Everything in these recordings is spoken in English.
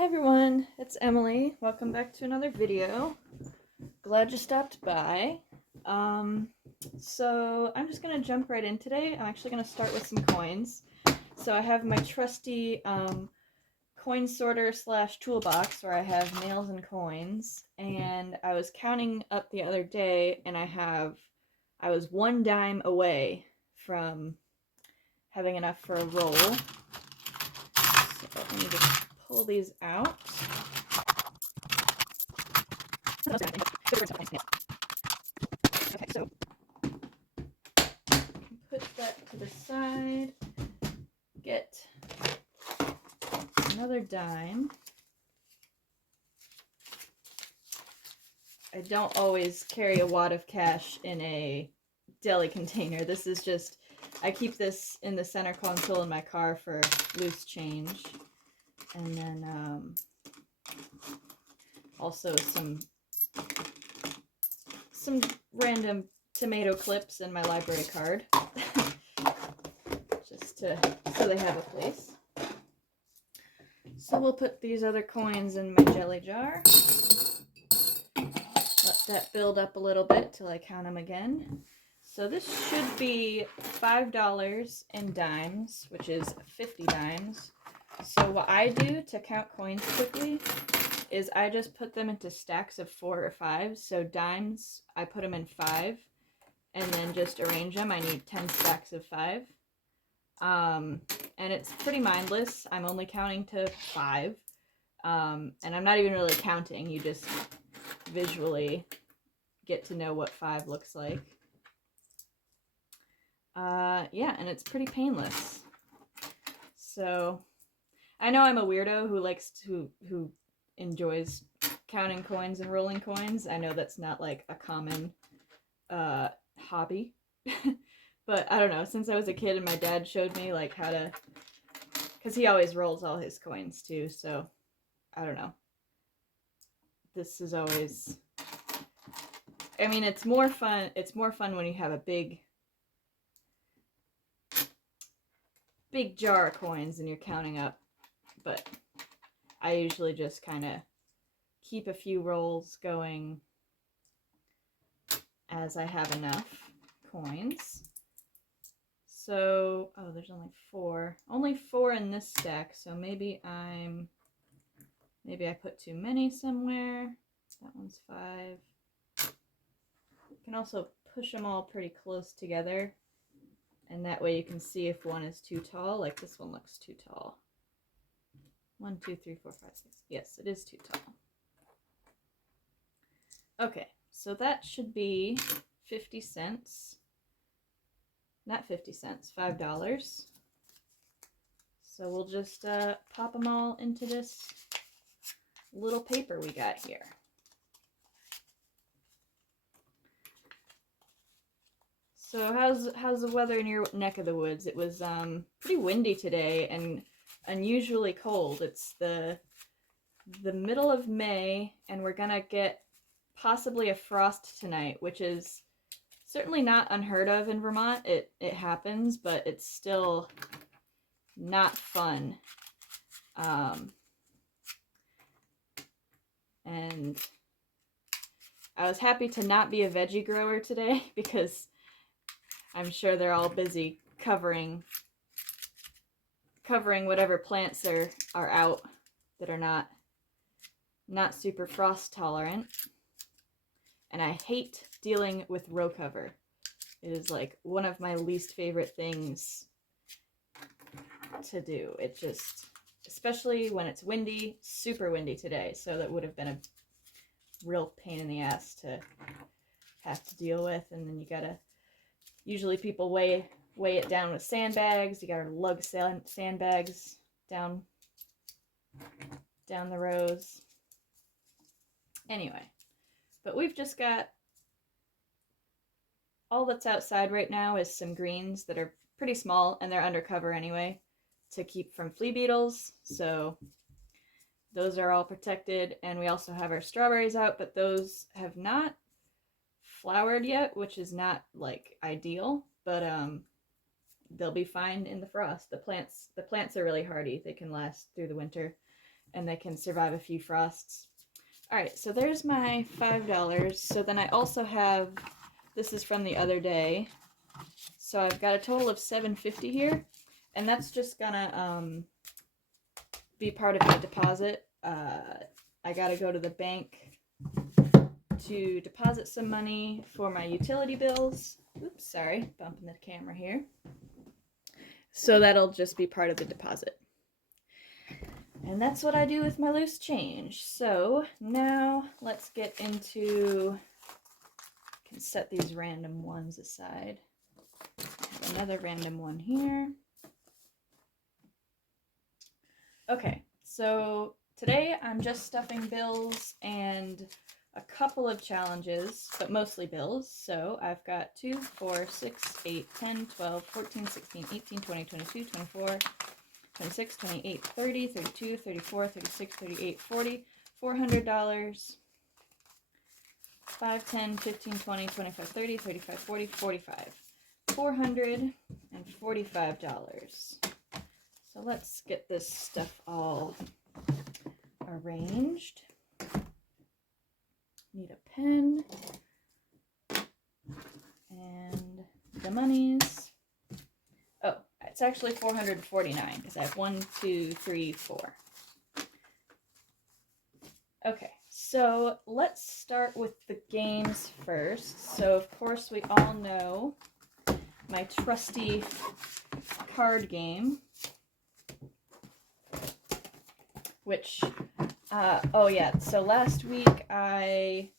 Hi everyone, it's Emily. Welcome back to another video. Glad you stopped by. So I'm just gonna jump right in today. I'm actually gonna start with some coins. So I have my trusty coin sorter slash toolbox where I have nails and coins. And I was counting up the other day, and I was 1 dime away from having enough for a roll. So let me just pull these out. Okay, so put that to the side. Get another dime. I don't always carry a wad of cash in a deli container. This is just, I keep this in the center console in my car for loose change. And then also some random tomato clips in my library card. Just so they have a place. So we'll put these other coins in my jelly jar. Let that build up a little bit till I count them again. So this should be $5 in dimes, which is 50 dimes. So what I do to count coins quickly is I just put them into stacks of 4 or 5. So dimes, I put them in 5, and then just arrange them. I need 10 stacks of 5. And it's pretty mindless. I'm only counting to 5. And I'm not even really counting. You just visually get to know what 5 looks like. Yeah, and it's pretty painless. So I know I'm a weirdo who enjoys counting coins and rolling coins. I know that's not like a common hobby. But I don't know, since I was a kid and my dad showed me like how to, because he always rolls all his coins too, so I don't know. This is always, I mean, it's more fun when you have a big jar of coins and you're counting up, but I usually just kind of keep a few rolls going as I have enough coins. So, oh, there's only four in this stack, so maybe I put too many somewhere. That one's 5. You can also push them all pretty close together, and that way you can see if one is too tall. Like this one looks too tall. 1, 2, 3, 4, 5, 6. Yes, it is too tall. Okay, so that should be 50 cents. Not 50 cents, $5. So we'll just pop them all into this little paper we got here. So how's the weather in your neck of the woods? It was pretty windy today and unusually cold. It's the middle of May, and we're gonna get possibly a frost tonight, which is certainly not unheard of in Vermont. It happens, but it's still not fun. And I was happy to not be a veggie grower today because I'm sure they're all busy covering whatever plants are out that are not super frost tolerant. And I hate dealing with row cover. It is like one of my least favorite things to do. It just, especially when it's windy, super windy today, so that would have been a real pain in the ass to have to deal with. And then you gotta, usually people weigh it down with sandbags. You gotta lug sandbags down the rows. Anyway, but we've just got, all that's outside right now is some greens that are pretty small, and they're undercover anyway to keep from flea beetles. So those are all protected. And we also have our strawberries out, but those have not flowered yet, which is not like ideal, but they'll be fine in the frost. The plants are really hardy. They can last through the winter. and they can survive a few frosts. All right, so there's my $5. So then I also have, this is from the other day. So I've got a total of $7.50 here, and that's just gonna be part of my deposit. I gotta go to the bank to deposit some money for my utility bills. Oops, sorry, bumping the camera here. So that'll just be part of the deposit. And that's what I do with my loose change. So now let's get into, I can set these random ones aside. I have another random one here. Okay, so today I'm just stuffing bills and a couple of challenges, but mostly bills. So I've got 2, 4, 6, 8, 10, 12, 14, 16, 18, 20, 22, 24, 26, 28, 30, 32, 34, 36, 38, 40, $400, 5, 10, 15, 20, 25, 30, 35, 40, 45, $445. So let's get this stuff all arranged. Need a pen and the monies. Oh, it's actually 449 because I have 1, 2, 3, 4. Okay, so let's start with the games first. So of course we all know my trusty card game, which oh yeah, so last week I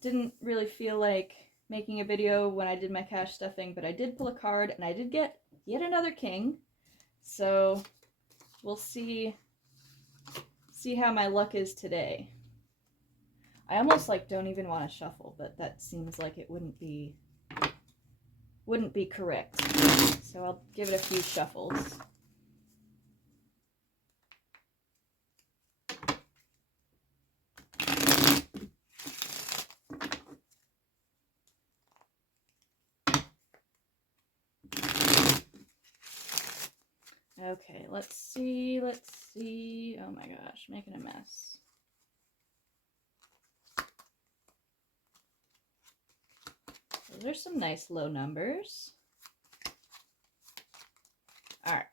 didn't really feel like making a video when I did my cash stuffing, but I did pull a card and I did get yet another king. So we'll see how my luck is today. I almost like don't even want to shuffle, but that seems like it wouldn't be correct. So I'll give it a few shuffles. Okay, let's see. Oh my gosh, making a mess. Those are some nice low numbers. All right,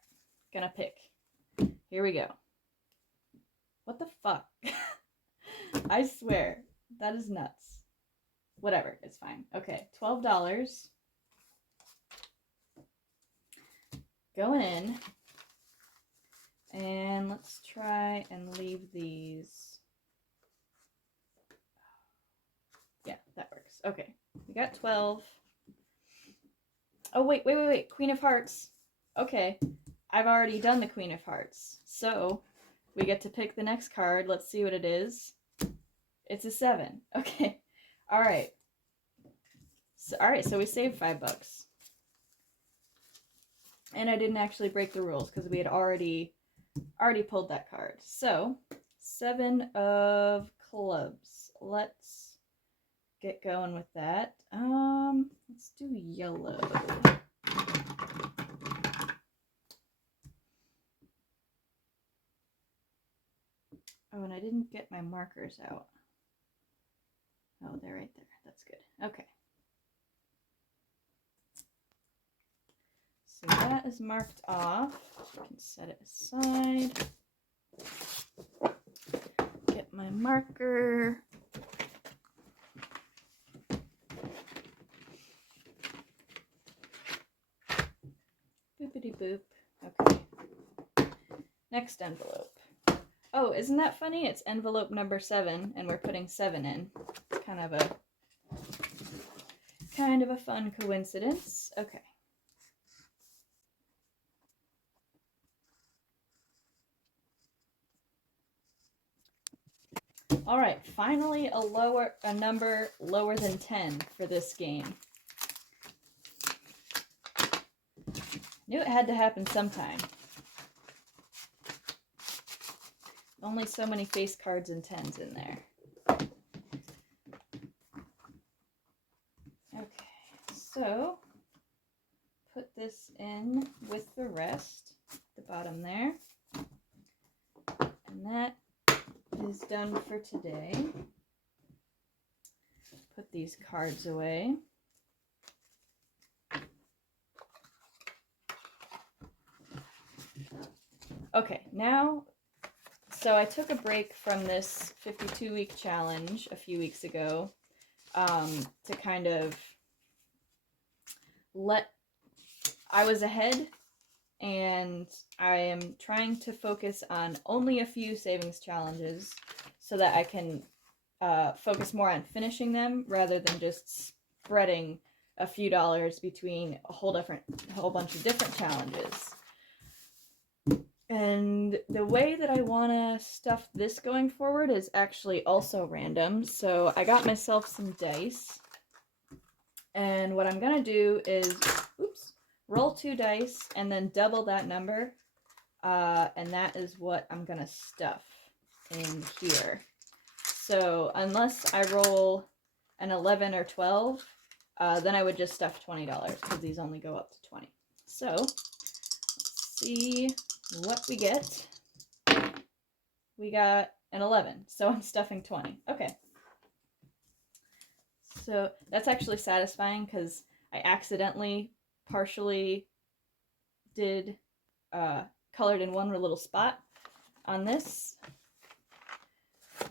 gonna pick. Here we go. What the fuck? I swear, that is nuts. Whatever, it's fine. Okay, $12. Going in. And let's try and leave these. Yeah, that works. Okay, we got 12. Oh, wait. Queen of Hearts. Okay, I've already done the Queen of Hearts. So, we get to pick the next card. Let's see what it is. It's a 7. Okay, all right. So we saved $5. And I didn't actually break the rules because we had already pulled that card. So, 7 of clubs. Let's get going with that. Let's do yellow. Oh, and I didn't get my markers out. Oh, they're right there. That's good. Okay. So that is marked off. I can set it aside. Get my marker. Boopity boop. Okay. Next envelope. Oh, isn't that funny? It's envelope number 7, and we're putting 7 in. It's kind of a fun coincidence. Okay. All right, finally a number lower than 10 for this game. Knew it had to happen sometime. Only so many face cards and 10s in there. Okay, so put this in with the rest, the bottom there. And And that is done for today. Put these cards away. Okay, now, so I took a break from this 52-week challenge a few weeks ago to kind of I was ahead, and I am trying to focus on only a few savings challenges so that I can focus more on finishing them rather than just spreading a few dollars between a whole bunch of different challenges. And the way that I want to stuff this going forward is actually also random. So I got myself some dice. And what I'm going to do is, roll 2 dice and then double that number. And that is what I'm going to stuff in here. So unless I roll an 11 or 12, then I would just stuff $20 because these only go up to 20. So let's see what we get. We got an 11, so I'm stuffing 20. Okay. So that's actually satisfying because I accidentally partially did colored in one little spot on this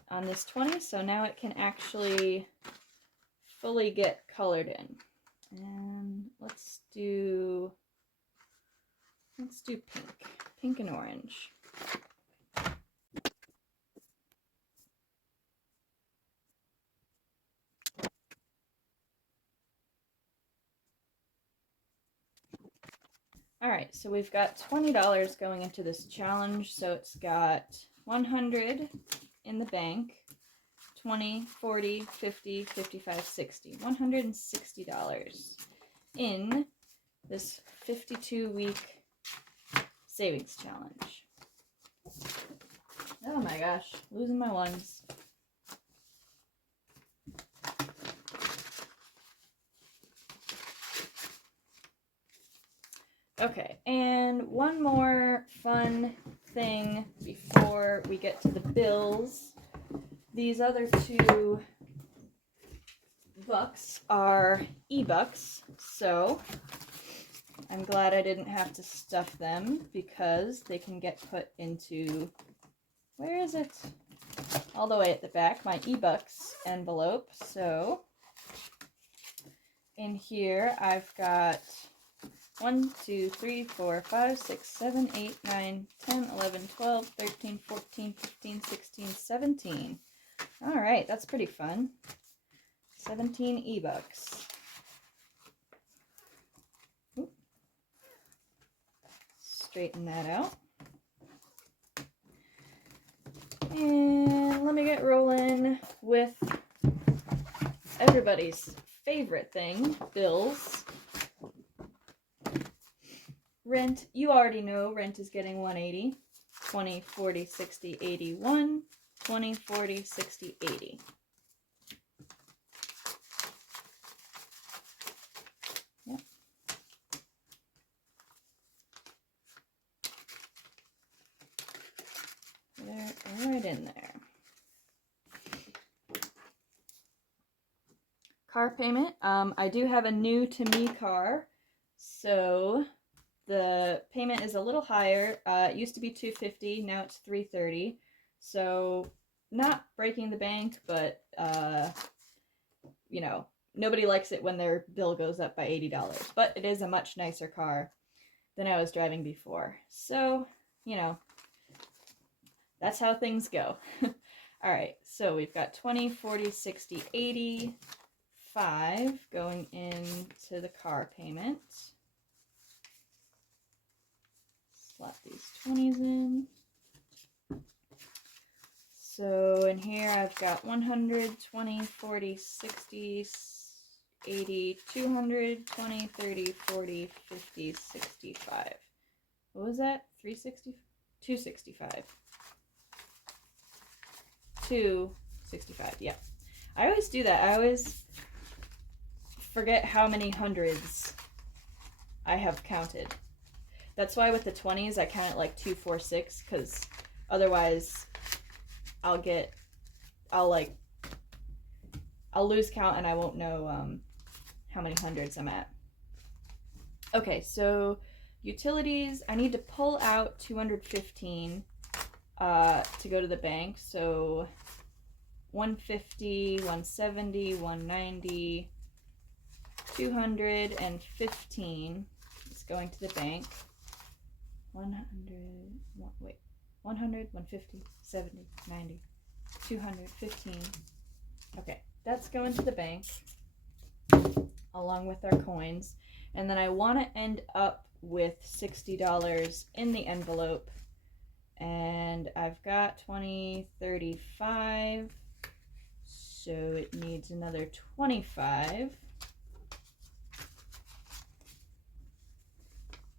20, so now it can actually fully get colored in. And let's do pink and orange. All right, so we've got $20 going into this challenge, so it's got 100 in the bank, 20, 40, 50, 55, 60. $160 in this 52-week savings challenge. Oh my gosh, losing my ones. Okay, and one more fun thing before we get to the bills. These other 2 bucks are e-bucks, so I'm glad I didn't have to stuff them because they can get put into, where is it? All the way at the back, my e-bucks envelope. So in here I've got 1, 2, 3, 4, 5, 6, 7, 8, 9, 10, 11, 12, 13, 14, 15, 16, 17. All right, that's pretty fun. 17 e-bucks. Straighten that out. And let me get rolling with everybody's favorite thing, bills. Rent, you already know rent is getting $180. 20, 40, 60, 80, 1. 20, 40, 60, 80. Yep. They're right in there. Car payment. I do have a new to me car, so the payment is a little higher. It used to be $250, now it's $330. So not breaking the bank, but you know, nobody likes it when their bill goes up by $80. But it is a much nicer car than I was driving before. So, you know, that's how things go. All right, so we've got 20, 40, 60, 80, 5 going into the car payment. Slot these 20s in. So in here I've got 100, 20, 40, 60, 80, 200, 20, 30, 40, 50, 65. What was that? 360? 265. 265, yeah. I always do that. I always forget how many hundreds I have counted. That's why with the 20s I count it like 246, because otherwise I'll lose count and I won't know how many hundreds I'm at. Okay, so utilities, I need to pull out $215 to go to the bank. So $150, $170, $190, $215 is going to the bank. 100, 150, 70, 90, 215. Okay, that's going to the bank along with our coins. And then I want to end up with $60 in the envelope. And I've got 20, 35. So it needs another 25.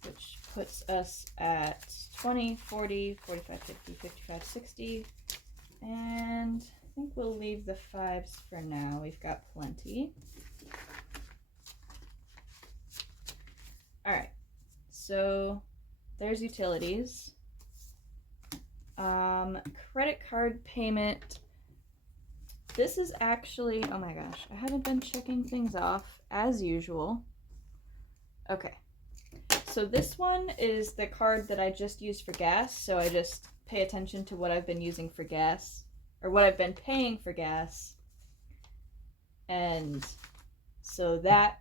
Which puts us at 20, 40, 45, 50, 55, 60. And I think we'll leave the 5s for now. We've got plenty. All right, so there's utilities. Credit card payment. This is actually, oh my gosh, I haven't been checking things off as usual. Okay, so this one is the card that I just used for gas, so I just pay attention to what I've been using for gas, or what I've been paying for gas. And so that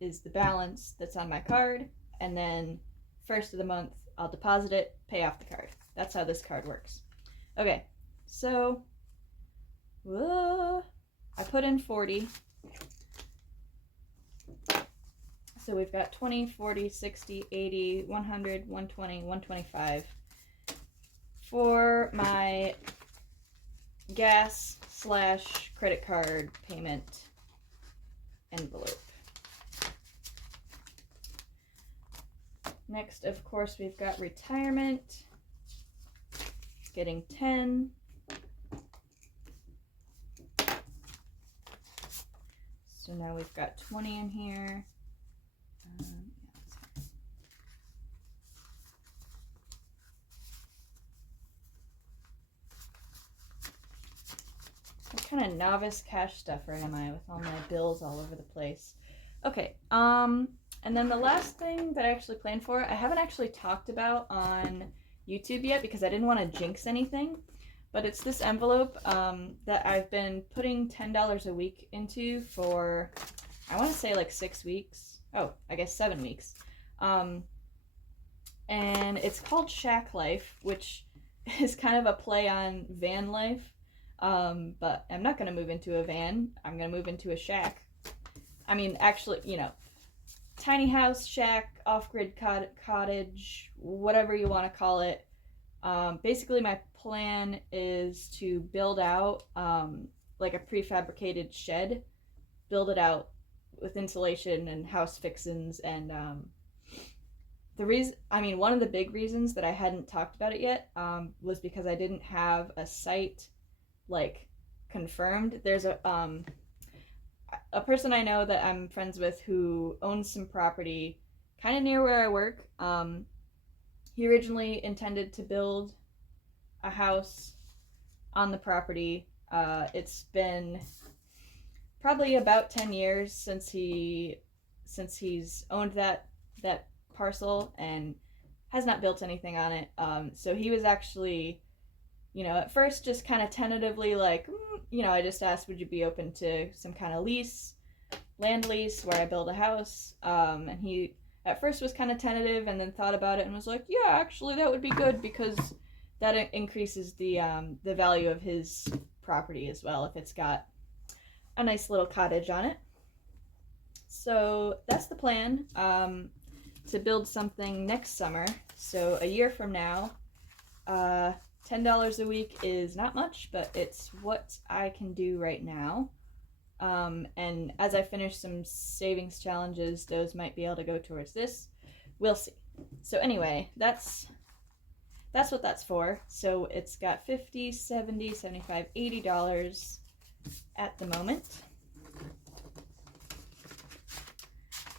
is the balance that's on my card, and then first of the month I'll deposit it, pay off the card. That's how this card works. Okay, so I put in 40. So we've got 20, 40, 60, 80, 100, 120, 125 for my gas / credit card payment envelope. Next, of course, we've got retirement, getting 10. So now we've got 20 in here. What kind of novice cash stuffer am I with all my bills all over the place? Okay, and then the last thing that I actually planned for, I haven't actually talked about on YouTube yet because I didn't want to jinx anything, but it's this envelope that I've been putting $10 a week into for, I want to say like 6 weeks. Oh, I guess 7 weeks. And it's called Shack Life, which is kind of a play on van life. But I'm not going to move into a van. I'm going to move into a shack. I mean, actually, you know, tiny house, shack, off-grid cottage, whatever you want to call it. Basically, my plan is to build out like a prefabricated shed, build it out with insulation and house fixins, and one of the big reasons that I hadn't talked about it yet was because I didn't have a site like confirmed. There's a person I know that I'm friends with who owns some property kind of near where I work. He originally intended to build a house on the property. It's been probably about 10 years since he's owned that parcel and has not built anything on it. So he was actually, you know, at first just kind of tentatively like, you know, I just asked, would you be open to some kind of land lease where I build a house? And he at first was kind of tentative and then thought about it and was like, yeah, actually that would be good because that increases the value of his property as well if it's got a nice little cottage on it. So that's the plan, to build something next summer. So a year from now. $10 a week is not much, but it's what I can do right now. And as I finish some savings challenges, those might be able to go towards this. We'll see. So anyway, that's what that's for. So it's got $50, $70, $75, $80 at the moment.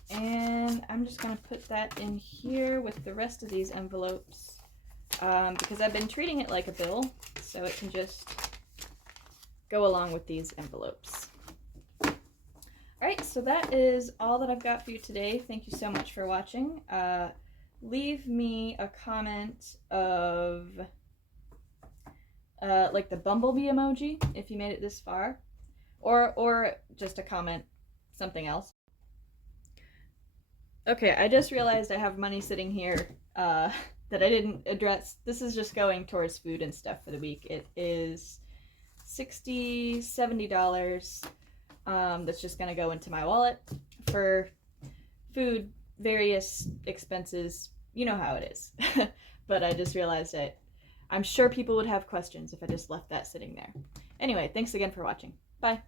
And I'm just going to put that in here with the rest of these envelopes because I've been treating it like a bill, so it can just go along with these envelopes. Alright, so that is all that I've got for you today. Thank you so much for watching. Leave me a comment of like the bumblebee emoji if you made it this far, or just a comment something else. Okay, I just realized I have money sitting here that I didn't address. This is just going towards food and stuff for the week. It is $60, $70. That's just gonna go into my wallet for food, various expenses. You know how it is. But I just realized that I'm sure people would have questions if I just left that sitting there. Anyway, thanks again for watching. Bye.